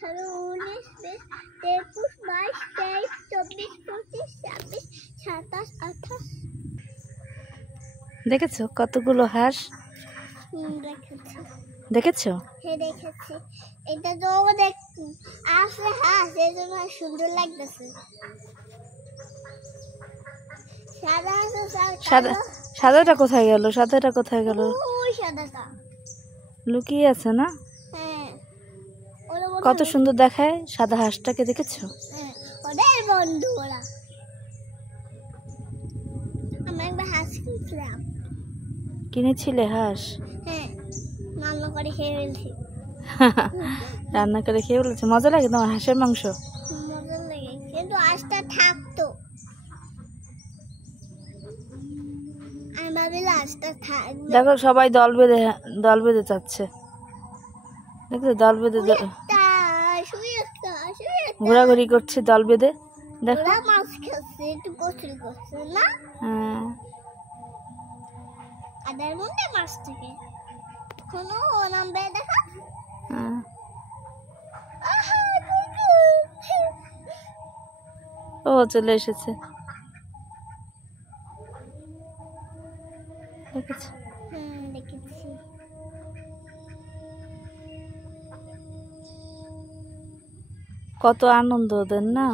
18, 19, 20, 21, 22, 23, 24, 25, 26, 27, 28। দেখেছো কতগুলো হাঁস? দেখেছি। দেখেছো? হ্যাঁ দেখেছি। এটা তো আসলে হাঁস, এই জন্য সুন্দর লাগতেছে। সাদা হাঁস সাদা সাদাটা কোথায় গেল? সাদাটা কোথায় গেল? ওই সাদাটা লুকিয়ে আছে না? হ্যাঁ কত সুন্দর দেখায় সাদা হাঁসটাকে, দেখেছো? হ্যাঁ ওদের বন্ধু ওরা। আমি একবার হাঁস কিনছিলাম। কিনেছিলে হাঁস? হ্যাঁ রান্না করে খেয়ে ফেলছি। রান্না করে খেয়ে বলেছে মজা লাগে তোমার হাঁসের মাংস? মজা লাগে, কিন্তু হাঁসটা থাকতো। আমি ভাবিলাম হাঁসটা থাকবে। দেখো সবাই দল বেঁধে যাচ্ছে, দেখো দল বেঁধে ঘোরাঘুরি করছে দল বেঁধে। দেখো মাছ খাচ্ছে, একটু গোসল করছে না? হ্যাঁ আদার মধ্যে মাছ থাকে। কোনো নামবে দেখা। হ্যাঁ। ও চলে এসেছে, দেখেছো? দেখেছি। কত আনন্দ ওদের না?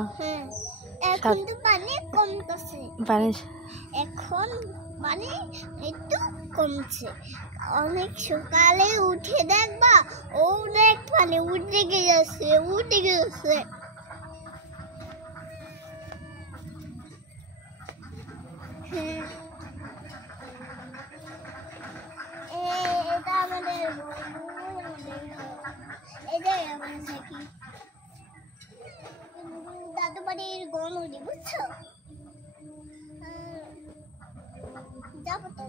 এখন তো পানি কমতেছে। এখন পানি একটু কমছে। অনেক সকালে উঠে দেখবা অনেক পানি উঠে গেছে। এটা আমাদের এটাই আমরা থাকি দাদু বাড়ির গণ বুঝছো? যাবো তো।